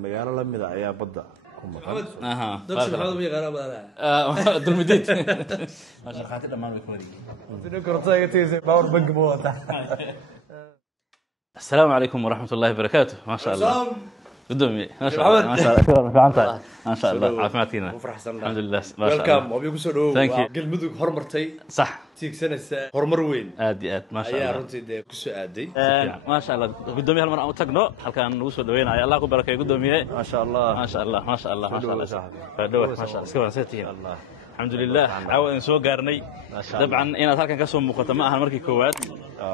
magaalo la mid ah ayaa badda ku maqan. dadka maxaad u yaqaan badanaa dulmideed masha qaati dhamaan way kooriyeen sidoo kortayga tiisay power bank buu wataa. السلام عليكم ورحمة الله وبركاته. ما شاء الله. قدومي ما شاء الله ما شاء الله ما شاء الله عافماتينا الحمد لله ما شاء الله. welcome oo bigu soo dhaw galmudug hormartay صح tiigsanaysa hormar weyn aad ما شاء الله ayaa runtii ku soo aaday ما شاء الله قدومي هل مرة تقنو halkaan ugu soo dhaweynaa Allah ku barakeeyo قدومي ما شاء الله ما شاء الله ما شاء الله ما شاء الله فدوه ما شاء الله سكوا نسيتي الله الحمد لله عاود soo gaarnay dabcan inaad halkan ka soo muuqato ma ahan markii koowaad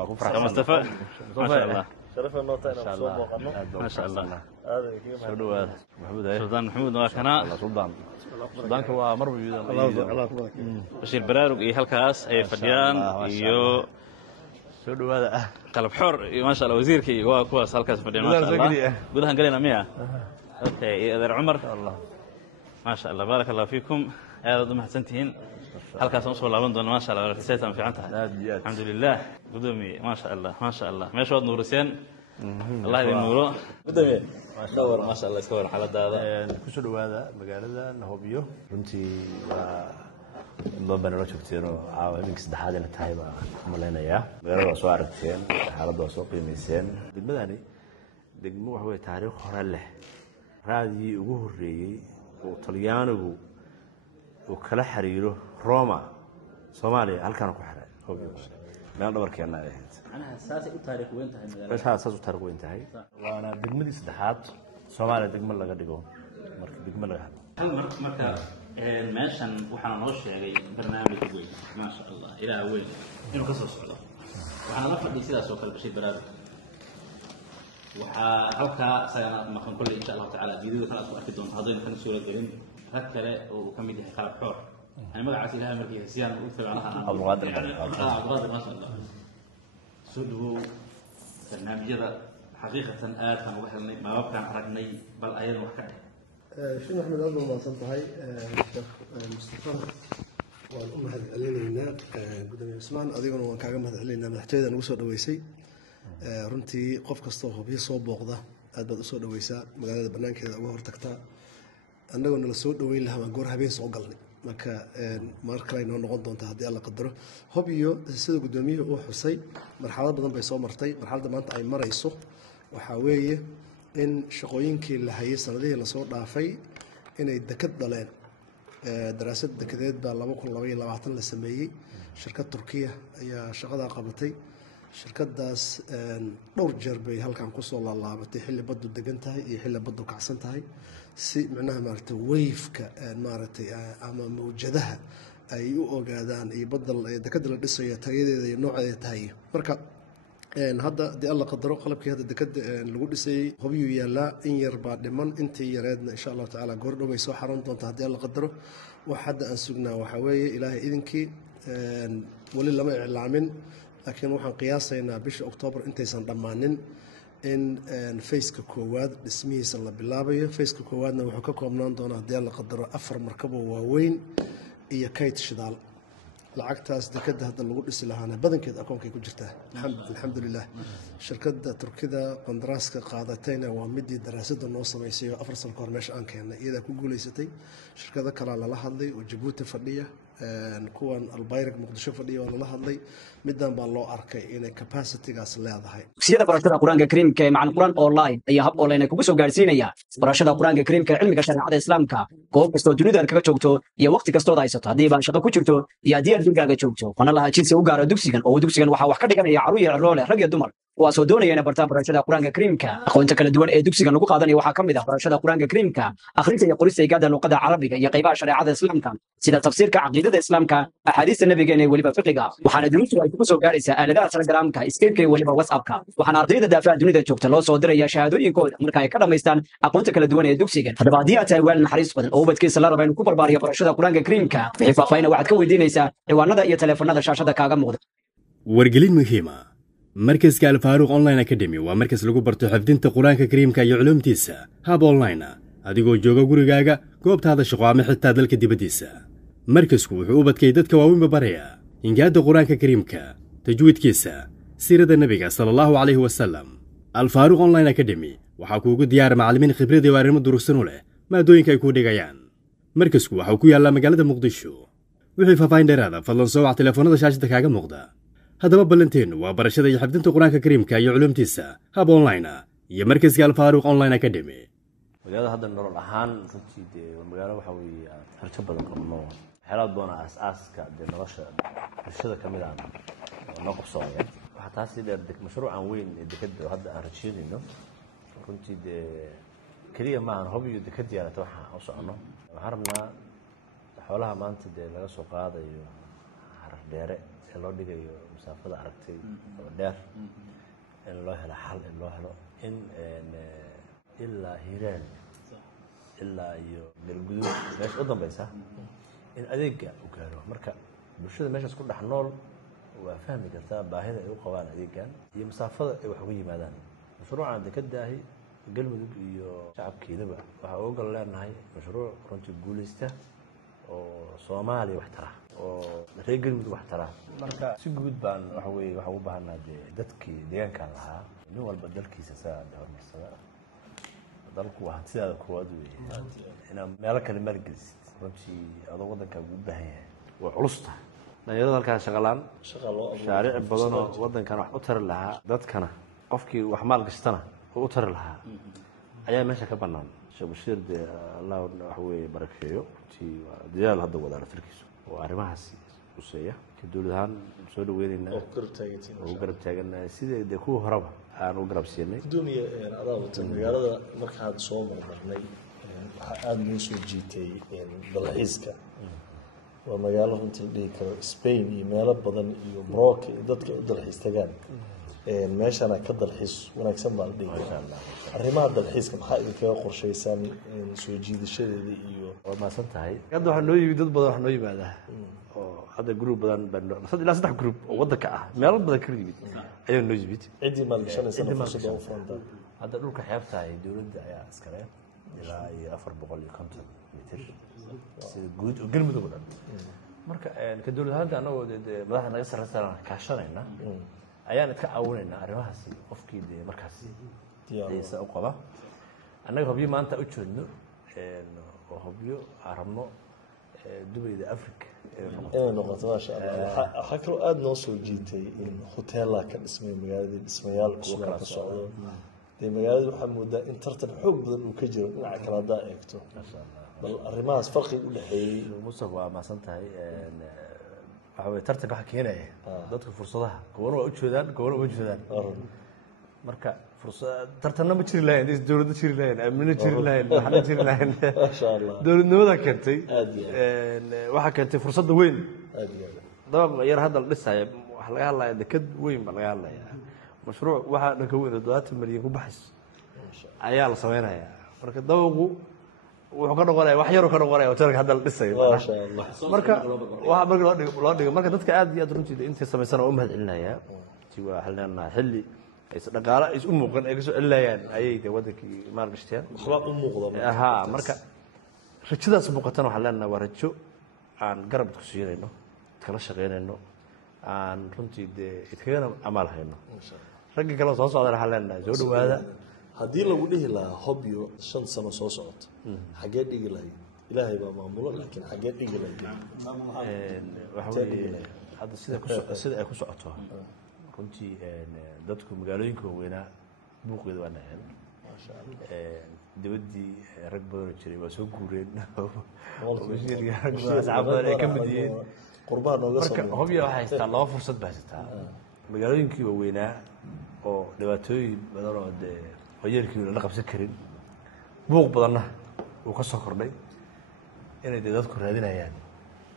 ku farxay Mustafa ما شاء الله شرف النوطة أنا سو موقنو ما شاء الله هذا كيف سودواد محمود سلطان محمود وكنا سلطان كوا مر بيد الله بشير براروق iyo halkaas ay fadhiyaan iyo سودواد qalab xor iyo ma sha Allah wasiirkii waa kuwaas halkaas fadhiyaan ma sha Allah gudahan galina miya okay adeer Umar Allah ما شاء الله بارك الله فيكم aad u mahadsantihiin halkaas aan soo laaban doono ma sha Allah fiican fiicantahay الحمد لله قدومي ما شاء الله ما شاء الله meesha wad nuuriseen الله يدين نورو قدومي دور ما شاء الله iska war xaaladaada ku soo dhawaada magaalada Nahobiyo runtii waa loo banaro joogteeno iminka saddexaad in tahay baa maleenaya magaalada soo aragteen xaaladda soo qiimeyseen degmadani degmo wax weey taariikh hore leh raadii ugu horeeyay oo Talyaanigu oo kala xiriiro Roma Soomaaliya halkaan ku xiray Nahobiyo meel dhabarkeena ay أنا أساسي أتاريخ وين تهي مدرسة. بس هذا أساس تاريخ وين تهي. وأنا دقمدي صدحات سومالي دقمة لقى دقوم. مرك دقمة لقى. هل مركا ماشان وحنا نوش يعني برنامج قوي ما شاء الله إلى أول إنه قصص على. وحنا نفرض كذا سوق البشير براد. وحالك سيانا مكان كل إن شاء الله تعالى جديد خلاص أكيد هذين كانوا سورة قرين هكذا وكم يدي خلق حر. أنا ما قاعد لها مركي سيان وثبت عنها. أبو غادر. أبو غادر ما شاء الله. سودو برنامجيدا حقيقة كان وحنا ما كان حرقني بل أيضا وحكي. شيخ محمد أبو ما صنطهاي الشيخ مصطفى والأم هذا علينا قدام يسمعن أذيعنا وكعجم هذا علينا محتاج أن وصل دويسي رنتي قف كستوه بيصوب بغضة أدب وصل دويسا مجال برنامج كذا وهر تكتا أنا قلنا الصوت دوين لها من جورها بين صقلني marka markay noo noqon doonto hadii alla qadaro hobiyo sida gudoomiye oo xusay marxalad badan bay soo martay marxaladda maanta ay marayso waxa weeye in shaqooyinkii la hayay sanadihii la soo dhaafay inay dekad dhaleen daraasad dekadeed baa 2022 la sameeyay shirkad Turkiya ayaa shaqada qabatay shirkadaas dhowr jeer bay halkan ku soo laalaabatay xilli baddu degan tahay iyo xilli baddu kacsan tahay si macnaha maartay wave-ka maartay ama mawjadaha ay u ogaadaan iyo badal dekada la dhisayo tayadeeda iyo nooceeda tahay marka hadda hadii alla qadaro qalabkii hadda dekada lagu dhisay hobiyo yaala in yar baa dhiman intii yareedna insha Allah taala goor dhow ay soo xaran doonto hadii alla qadaro wax hadda aan sugnaa waxa weeye ilaahay idinkii wali lama iclaamin laakiin waxaan qiyaasaynaa bisha October intaysan dhamaanin in faceka koowaad dhismihiisa la bilaabayo faceka koowaadna wuxuu ka koobnaan doonaa hadii la qadaro 4 markab oo waaweyn iyo kayd shidaal lacagtaas dekada hadda lagu dhisi lahaana badankeed akoonkay ku jirtaa alxamdulillah shirkadda Turkida qandaraaska qaadatayna waa midii daraasada noo sameysay 4 sano hor meesha aan keenay iyada ku guuleysatay shirkada kale la hadlay oo Djibouti fadhiya kuwan albayrak muqdisho fadhiya oo la hadlay midaan baa loo arkay inay capacity-gaas leedahay dugsiyada barashada quraanka kariimka ee macallin quraan online ayaa hab online kugu soo gaarsiinaya barashada quraanka kariimka cilmiga shariicada islaamka goob kastoo dunida kaga joogto iyo waqti kastoo ay haysato hadii baan shaqo ku jirto iyo hadii aad gurigaaga joogto qana laha jinsi u gaaro dugsigan waxa wax ka dhiganaya caruur yar roole rag iyo dumar waa soo doonaya inay bartaan barashada quraanka kariimka aqoonta kala duwan ee dugsigan lagu qaadanayo waxa kamid ah barashada quraanka kariimka akhrinta iyo qorista igada luqada carabiga iyo qaybaha shariicada islaamka sida tafsiirka aqeedada islaamka ahadiista nabigeena ee waliba fiqiga waxaana duruustu ay ku soo gaaraysaa aaladaha telegramka skype iyo waliba whatsappka waxaana ardayda daafaha dunida joogta loo soo diraya shahaadooyinkooda marka ay ka dhameystaan aqoonta kala duwan ee dugsigan hadaba haddii aad tahay waalid naxariis badan oo ubadkiisa la raba inuu ku barbaariyo barashada quraanka kariimka wixii faahfaahin waxaad ka weydiinaysaa ciwaanada iyo taleefanada shaashada kaaga muuqda wargelin muhiima markaska alfaaruq online academy waa markas lagu barto xifdinta quraanka kariimka iyo culuumtiisa hab online adigoo jooga gurigaaga goobtaada shaqo ama xitaa dalka dibadiisa markasku wuxuu ubadkay dadka waaweyn baraya ingaada quraanka kariimka tajwiidkiisa siirada nabiga sallallahu alayhi wasallam alfaaruq online academy waxaa kuugu diyaara macallimiin khibrad iyo arrimo durugsan u leh maadooyinka ay kuu dhigayaan markasku waxa uu ku yaallaa magaalada muqdisho wixii faahfaahin dheeraada fadlan soo wac telefoonada shaashada kaaga muuqda haddaba ballanteennu waa barashada iyo xifdinta qur-aanka kariimka iyo culuumtiisa hab online ah iyo markaska alfaaruq online academy magaalada hadda nolol ahaan runtii dee magaalo waxa weeye harjo badan qabno waxyaalaha doona aas-aaska dee nolosha bulshada ka mid ah oo noo qabsoomaya waxaa taasi dheer mashruucan weyn ee dekadda oo hadda aan rajeynayno runtii dee keliya maahan hob iyo dekad yaarata waxaan u soconno waxaan rabnaa xoolaha maanta dee laga soo qaadayo harar dheere ee loo dhigayo masaafada aragtay oo dheer in loo helo xal in loo helo in ilaa hiiraan ilaa iyo galguduud meesha u dambaysa in adeega u gaaro marka bulshada meeshaas ku dhex nool waa fahmi kartaa baahida ay u qabaan adeegan iyo masaafada ay wax uga yimaadaan mashruucan dekadaahi galmudug iyo shacabkeedaba waxaa uga gol leenahay mashruuc runtii guulaysta oo soomaaliya wax tara oo reer galmudug wax tara marka si guud baan waxa weye waxaa ugu baahanaa dee dadkii deegaankan lahaa nin walba dalkiisa saa horumarsada dalku waa hantidaada koowaad weeye inaad meelo kale maalgelisid runtii adoo waddankaagu u baahan yahay waa culus tahay dhalinyarada halkaan shaqalaan shaariic badanoo waddankan wax u tari lahaa dadkana qofkii wax maal gashtana oo u tari lahaa ayaa meesha ka bannaan sheekh bashiir dee allah waxa weeye barakeeyo runtii waa dadaal hadda wadaala firkiisu oo arrimahaasi useeya ka dowlad ahaan soo dhaweynaynaa oo garab taaganahay sidee dee kuwa horeba aan u garab siinay gudoomiye adaawata magaalada markaad soo marmarnay waxaa aada noo soo jiitay dalxiiska waa magaalo runtii la dhihi karo Spain iyo meelo badan iyo Morocco iyo dadka u dalxiis tagaan meeshana ka dalxiis wanaagsan baa la dhihi karaa arrimaha dalxiiska maxaa idinkaga qorshaysan soo jiidashadeeda iyo waa maasan tahay hadda waxaa noo yimid dad badan wax noo yimaada oo hadda group badan baa ilaa 3 group oo waddanka ah meelo badan ka yimid ayaa noo yimid ciddii maalgashanaysa fursada u furanta hadda dhulka xeebta ay dowladda ayaa iskale ilaa iyo 450 mitir sida guud oo galmudug oo dhan marka ka dowlad ahaan anagoo dee madaxda naga sarreysana kaashanayna ayaan idka caawinaynaa arrimahaasi qofkii dee markaasi diisa u qaba annaga hobyo maanta u joogno oo hobyo aan rabno dubayda africa inay noqoto maasha allah waxaa kaloo aada noo soo jiitay in hoteela ka dhismay magaaladii dhismayaal kuwa ka socdo dee magaalada waxaa moodaa in tartan xoog badan uu ka jiro dhinaca kale haddaa eegto bal arrimahaas farqiga u dhexeeyey musaf waa maasan tahay waxa weye tartanka waxa keenaya dadka fursadaha gobolna waa u jeedaan gobolna uma jeedaan marka tartanna ma jiri lahayn hadii dowladda jiri lahayn amnina jiri lahayn waxna jiri lahayn maasha allah dowladnimada keentay waxa keentay fursadda weyn dabaq yar hadda la dhisaya waxa laga hadlaya dekad weyn baa laga hadlaya mashruuc waxa dhanka weyn 20 milyan ku baxays ayaa la samaynayaa marka dabaqu wuxuu ka noqonaya wax yar oo ka noqonaya hotelka hadda la dhisay maasha allah marka waxa marka loo dhigo marka dadka aad iyo aad runtii inta samaysan oo u mahad celinaya si waa xilnaa xilli ay dhaqaale ay u muuqan ay soo celinayaan ayay wadankii maal gashteen waxba u muuqda aha marka rajadaas muuqatan waxa leenahay waa rajo aan garab ku siinayno kala shaqeynayno aan runtii idkagana amaal hayno ragga kale soo socda waxa leenahay soo dhawaada haddii lagu dhihi lahaa hobyo 5 sano soo socoto xagee dhigi lahayd ilaahay baa maamulo laakiin xagee dhigi lahayd waxa weeye hadda sida ay ku socoto runtii dadku magaalooyinka waaweynaa buuqeeda waa naheen dibadii rag badan oo jiray waa soo guureen asxaab badan ay ka mid yihiin qurbaan nooga soo marka hobyo waxay haystaa laba fursad baa haysataa magaalooyinkii waaweynaa oo dhibaatooyin badan oo dee hoyarkii la qabsan karin buuq badanna uu ka soo kordhay inay dee dadku raadinayaan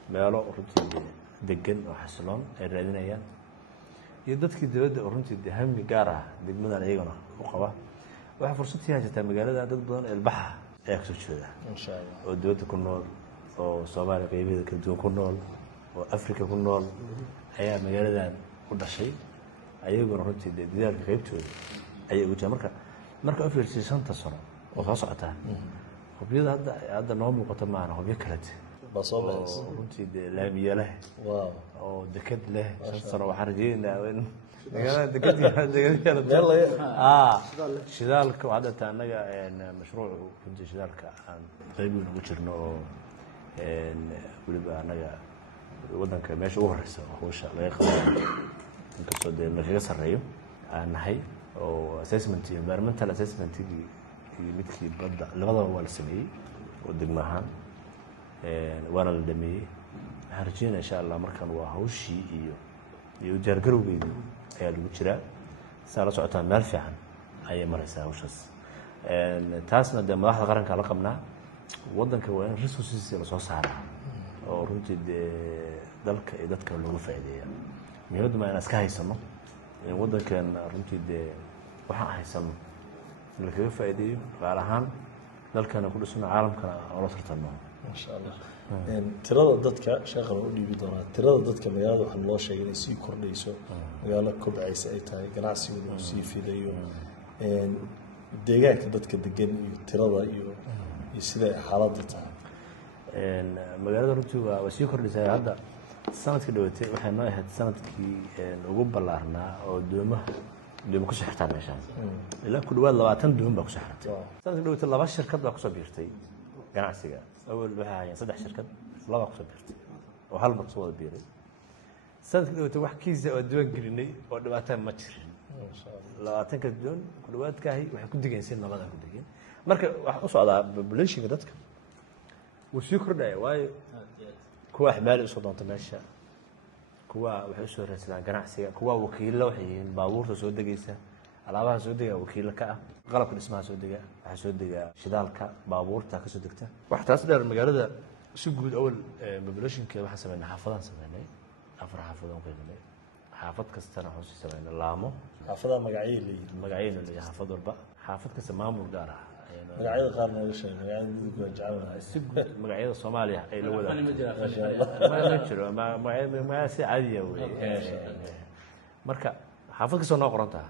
meelo runtii degan oo xasiloon ay raadinayaan iyo dadkii dibadda oo runtii dee hami gaar ah degmadan iyagana u qaba waxaa fursad sii haysataa magaalada dad badan elbaxa ayaa kasoo jeeda insha allah oo dibadda ku nool oo soomaaliya qaybaheeda kala duwan ku nool oo africa ku nool ayaa magaaladan u dhashay ayaguna runtii dee dadaalka qaybtooda ayay ugu jiraan marka u fiirsay 5 sano oo soo socotaa hobyada hadda noo muuqato maana hobyo kalete basoobas runtii dee laamiye leh waaw oo dekad leh 5 sano waxaan rajaynayaa in magaalada shidaalka hadda taa annaga mashruuc runtii shidaalka aan qayb weyn ugu jirno oo weliba annaga waddanka meesha ugu horeysa hawsha laga qabayo inkastoo dee nakaga sarreeyo aan nahay oo assessment environmental assessmentigii iyo midkii badda labadaba waa la sameeyey oo degmo ahaan waana la dhameeyey waxaan rajeynaya insha allah markan waa hawshii iyo diyaargarowgeedii ayaa lagu jiraa saa la socotaa meel fiican ayay maraysaa hawshaas taasna dee madaxda qaranka la qabnaa waddanka waa in resources la soo saaraa oo runtii dee dalka iyo dadka looga faa'iideeya muhiimaddu ma inaan iska haysano in waddankeena runtii dee waxaan haysano in lakaga faa'iideeyo gaar ahaan dalkana ku dhisno caalamkana oola tartano insha allah tirada dadka sheekhan u dhiibi doonaa tirada dadka magaalada waxaa loo sheegay inay sii kordhayso magaalo kobcaysa ay tahay ganacsigooda uu sii fidayo deegaanka dadka degan iyo tirada iyo siday xaaladda tahay magaalada runtii waa sii kordhaysaa hadda sanadkii dhawatay waxay noo ahayd sanadkii ugu ballaarnaa oo doomo kusoo xirtaa meeshaan ilaa ku dhawaad 20 doon baa kusoo xirtay sanadkii dhawatay 2 shirkad baa kusoo biirtay ganacsiga awal waxay hayeen 3 shirkad 2 kusoo biirtay oo hal mar soo wada biiray sanadkii dhawatay wax kiisa oo diiwaan gelinay oo dhibaato ma jirin 20 ka doon ku dhawaadkaahi waxay ku digeen nabada ku digeen marka wax u socdaa populationka dadka wuu sii kordhaya waayo kuwa xamaali usoo doonta meesha kuwa waxay usoo raadsadaan ganacsiga kuwa wakiilo waxay yihiin baabuurta soo degaysa alaabaha soo dega wakiilo ka ah qalabka dhismaha soo dega waxaa soo dega shidaalka baabuurta ka soo degta wax taas dheer magaalada si guud awal populationkeeda waxaan sameynay xaafadaan sameynay 4 xaafadoon qaybinay xaafad kastana waxaan sii sameynay laamo xaafadaha magacyo leeyihiin xaafad walba xaafad kasta maamul gaar ah magacyada qaar nooga sheeg magacyada midug waa jecelahay si guud magacyada Soomaaliya ay la wadaagaan jiro magacyada si caadi ah weey marka xaafad ka soo noo qorantaa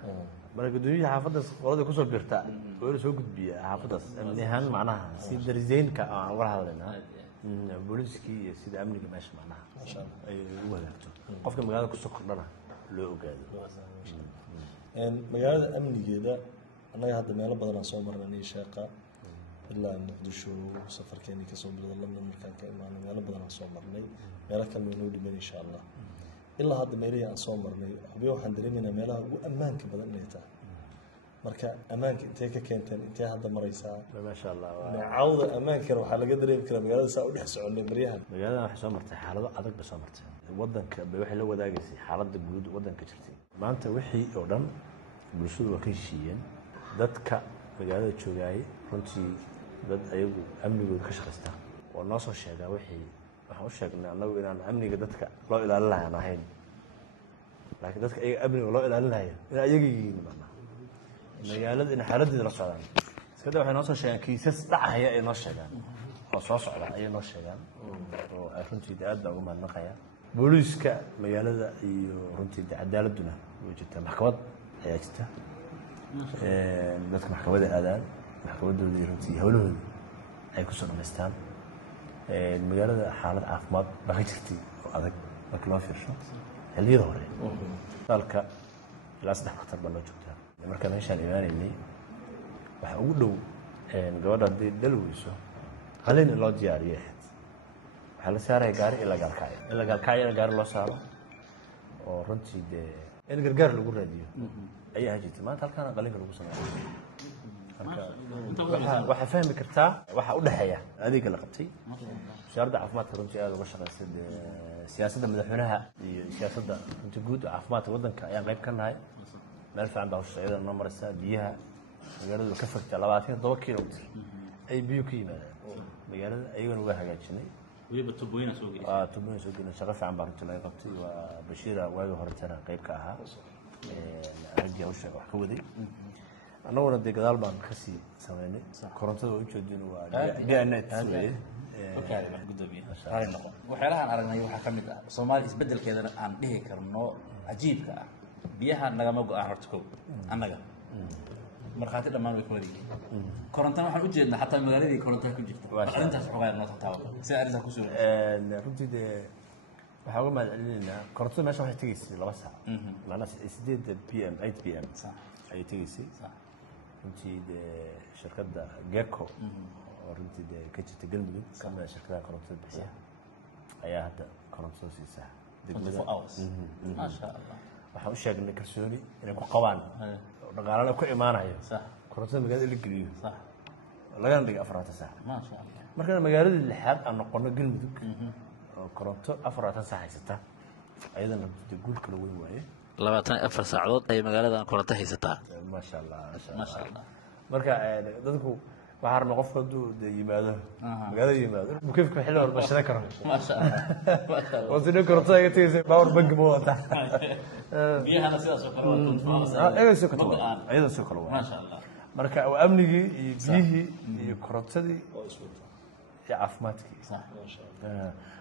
marka gudoomiyaha xaafadaas qolada ku soo birta oo soo gudbiya xaafadaas amnihan macnaha si dariiseynka aan wada hadlaynaa booliskii iyo sida amniga meesha macnaha ay u wadaagto qofka magaalada ku soo kordhana loo ogaado magaalada amnigeeda annaga hadda meelo badan aan soo marnay sheeqa ilaa muqdisho safarkeeni ka soo bilowday London markaan ka imaanay meelo badan aan soo marnay meelo kale oo noo dhiman insha Allah ilaa hadda meelihii aan soo marnay waxaan dareemaynaa meelaha ugu ammaanka badan inay tahay marka ammaanka intee ka keenteen intee hadda maraysaa ma sha Allah caawda ammaanka waxaa laga dareemi karaa magaalada saa u dhex soconay baryahan magaalada waxay soo martay xaalado adag ba soo martay waddanka waxay la wadaagaysay xaaladda guud waddanka jirtay maanta wixii oo dhan bulshadu waa ka heshiiyeen dadka magaalada joogay runtii dad ayagu amnigooda ka shaqeysta oo noo soo sheegaa waxaan u sheegnay annagu inaan amniga dadka loo ilaalin lahayn ahayn laakiin dadka ayaga amniga loo ilaalin lahayn in ayaga yihiin magaalada in xaaladdeeda la socdaan iskada waxay noo soo sheegaan kiisas dhacaya ay noo sheegaan oo soo socda ayay noo sheegaan oo ay runtii aad baa ugu mahadnaqaya booliiska magaalada iyo runtii cadaaladuna way jirtaa maxkamad ayaa jirta dadka maxkamadda aadaan maxkamadoodii runtii howlahooda ay ku soo dhamaystaan magaalada xaalad caafimaad baa ka jirtay oo adag marka loo fiirsho xilliyada hore dalka ilaa 3 waqti baa loo joogtaa marka meeshaan imaanaynay waxa ugu dhow gabadha haddii dalweyso qalin loo diyaariyay waxaa la saaray gaari ilaa gaalkacyo gaari loo saaro oo runtii dee in gargaar lagu raadiyo ayaa jirtay maanta halkaan qalinka lagu sameeyo waxaa fahmi kartaa waxa u dhaxeeya adeega la qabtay wasaaradda caafimaadka runtii aad uga shaqaysay siyaasadda madaxweynaha iyo siyaasadda runtii guud caafimaadka waddanka ayaan qayb ka nahay meel fiican baa hawsha iyada noo maraysaa biyaha magaaladu ka fogtaa 27 kilomitir ay biyo ka yimaadaan magaalada ayagana waa hagaajinay weliba tubooyina soo gelay tubooyina soo gelay shaqo fiican baa runtii laga qabtay waa bashiira waagi horetana qayb ka ahaa raggii hawsha wax ka waday annaguna dee gadaal baan ka sii sameynay korontada oo ujeedin waa gnet waxyaalahaan aragnay waxaa ka mid ah Soomaali isbedelkeedana aan dhihi karno cajiibka ah biyaha nagama go'aan horta kow annaga markhaati dhammaan way ka wareegeen korontana waxaan u jeednaa xataa magaaladii korontada ku jirta arrintaas xogaa noo taabto si arrintaas ku soo runtii dee waxaa uga mahadcelinaynaa korontada meesha waxay tegaysay 2 saac lana 8 PM 8 PM ayay tegaysay runtii dee shirkadda Gecko oo runtii dee ka jirta Galmudug kamida shirkadaha korontada bixiya ayaa hadda korontada siisaa degmada maasha Allah waxaan u sheegnay kalsooni inay ku qabaan dhaqaalana ku imaanayo korontada magaalada la geliyo lagana dhigo 4 saac maasha Allah marka magaalada lixaad aan noqono Galmudug oo koronto 4 saac haysata ayadana guul kala weyn waaye 24 saacadood ay magaaladan koronto haysataa maasha Allah marka dadku waxaa rabnaa qofka hadduu yimaado magaalada yimaado mukeefka xilli walba shida karo maasha Allah oo sidoo koronto ay tagaysa power bank ma wata biyahana sidaas oo kale waa ayada soo kale waa maasha Allah marka amnigii iyo biyihii iyo korontadii oo isku iyo caafimaadkii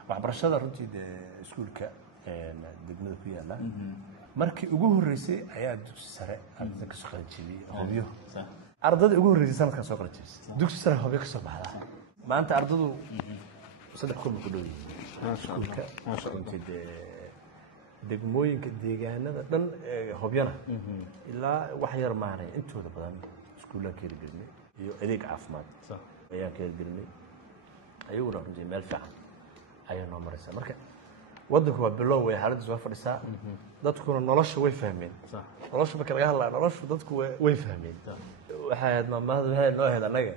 waxbarashada runtii iskuulka degmada ku yaala markii ugu horeysay ayaa dugsi sare ardayda ka soo qalinjibiyay hobyo ardayda ugu horeysay sanadkan soo qalinjibisay dugsi sare hobyo ka soo baxda maanta ardaydu 3 kun ku dhow yihiin iskuulka runtii degmooyinka deegaanada dhan hobyana ilaa wax yar maanay intooda badan iskuulka ka hirgelinay iyo adeeg caafimaad ayaan ka hirgelinay ayaguna runtii meel fiican ayay noo maraysaa marka waddanku waa bilow way xaaladdiisu waa fadhisaa dadkuna nolosha way fahmeen nolosha marka laga hadlaa nolosha dadku way fahmeen waxay ahayd maamahada waxay noo ahayd annaga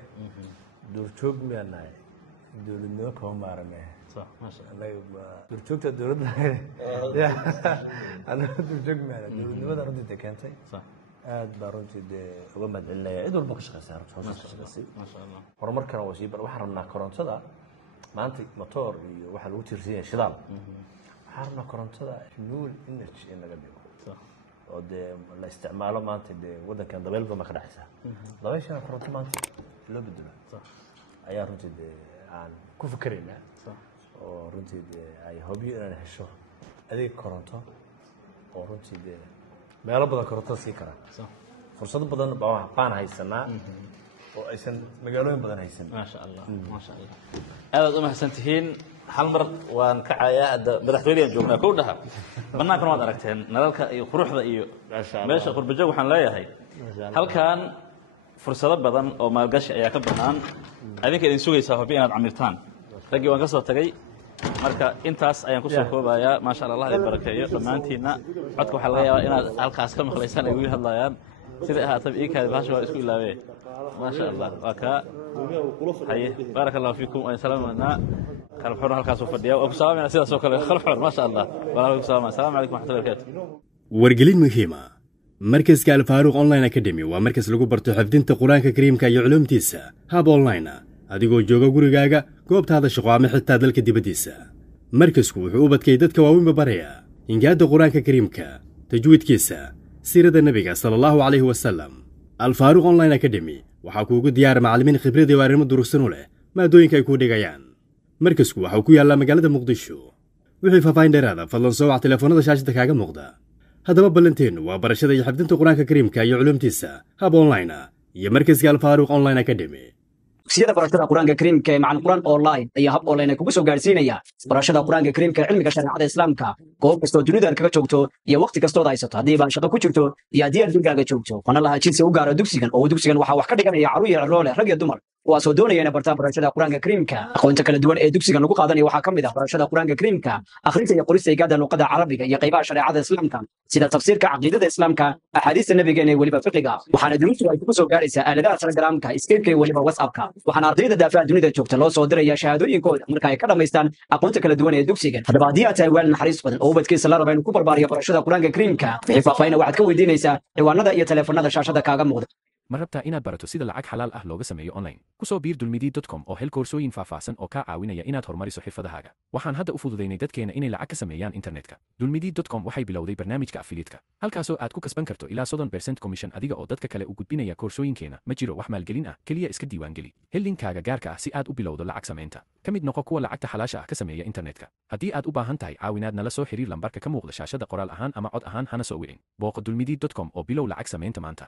duurjoog miyaan nahay dowladnimo kama maarane duurjoogta dowladda annaga duurjoog miyaan dowladnimada runtii keentay aad baa runtii dee uga mahadcelinaya cid walba ka shaqaysaa runtii ka shaqaysay horumarkana waa sii waxaan rabnaa korontada maanta motor iyo waxa lagu tiirsan yahay shidaal waxaan rabnaa korontada renewable energy in laga dhigo oo dee la isticmaalo maanta dee waddankan dabeyl badan ka dhaxaysa dabeeshana koronto maanta loo bedelo ayaa runtii dee aan ku fikiraynaa oo runtii dee ay hobyo inaan hesho adeeg koronto oo runtii dee meelo badan koronto sii kara fursado badan baan haysanaa oo aysan magaalooyin badan haysan maasha Allah maasha Allah aad u mahadsantihiin hal mar waan ka cayaa madaxweynaha joognaa ku dhaha banaankan waad aragteen nalalka iyo quruxda iyo meesha qurbajoog waxaan leeyahay halkan fursado badan oo maalgashi ayaa ka banaan adinka idin sugaysaa hobyo inaad camirtaan ragii waan ka soo tagay marka intaas ayaan ku soo koobayaa maasha Allah ay barakeeyo dhamaantiina codka waxa laga yaabaa inaad halkaas ka maqlaysaan ay ugu hadlayaan sida ahaataba ii kaadi baasha waa isku ilaawee ما شاء الله وكا هي بارك الله فيكم وان سلامنا خلف حر halkaas oo fadhiya oo ku salaamay sidaas oo kale khulf xur ma sha Allah walaalku salaam assalamu alaykum wa rahmatullahi wa barakatuh wargelin muhiima markaska Al-Faaruq Online Academy waa markas lagu barto xifdinta Quraanka Kariimka iyo culuumtiisa hab online adigoo jooga gurigaaga goobtaada shaqo ama xitaa dalka dibadiisa markasku wuxuu u badkay dadka waaweyn baraya ingaada Quraanka Kariimka tajwiidkiisa siirada nabiga sallallahu alayhi wa sallam Al-Faaruq Online Academy waxaa kuugu diyaar macallimiin khibrad iyo arrimo durugsan u leh maadooyinka ay ku dhigayaan markasku waxa uu ku yaalaa magaalada Muqdisho wixii faahfaahin dheeraad ah fadlan soo wac telefoonada shaashada kaaga muuqda haddaba ballanteenu waa barashada iyo xifdinta Quraanka Kariimka iyo culuumtiisa hab online iyo markaska Al-Faaruq Online Academy dugsiyada barashada quraanka kariimka ee macallin quraan online ayaa hab online kugu soo gaarsiinaya barashada quraanka kariimka cilmiga shariicada islaamka goob kastoo dunida kaga joogto iyo waqti kastoo haysato hadii baan shaqo ku jirto iyo hadii adduunkaaga joogto qana laha jinsi u gaaro dugsigan oo dugsigan waxa wax ka dhiganaya caruur yar roole rag iyo dumar kuwaasoo doonaya inay bartaan barashada quraanka kariimka aqoonta kala duwan ee dugsigan lagu qaadanaya waxaa ka mid ah barashada quraanka kariimka akhrinta iyo qorista igada luqada carabiga iyo qaybaha shariicada islaamka sida tafsiirka aqeedada islaamka axaadiista nabigeena ee waliba fiqiga waxaana duruustu ay kugu soo gaaraysaa aaladaha telegramka skype iyo waliba whatsappka waxaana ardayda daafaha dunida joogta loo soo diraya shahaadooyinkooda marka ay ka dhamaystaan aqoonta kala duwan ee dugsigan haddaba haddii aad tahay waalid naxariis badan oo ubadkiisa la raba inuu ku barbaariyo barashada quraanka kariimka wixii faahfaahin waxaad ka weydiinaysaa ciwaanada iyo telefoonada shaashada kaaga muuqda ma rabtaa inaad barato sida lacag xalaal ah looga sameeyo online ku soo biir dulmidi.com oo hel koorsooyin faahfaahsan oo kaa caawinaya inaad horumariso xirfadahaaga waxaan hadda u fududeynay dadkeena inay lacag ka sameeyaan internetka dulmidi.com waxay bilowday barnaamijka affiliate-ka halkaasoo aad ku kasban karto ilaa 30% commission adiga oo dadka kale u gudbinaya koorsooyinkeena ma jiro wax maalgelin ah kaliya iska diiwaangeli hel linkaaga gaarka ah si aad u bilowdo lacag samaynta ka mid noqo kuwa lacagta xalaasha ah ka sameeya internetka haddii aad u baahan tahay caawinaad nala soo xiriir lambarka ka muuqda shaashada qoraal ahaan ama cod ahaan hana soo wicin booqo dulmidi.com oo bilow lacag samaynta maanta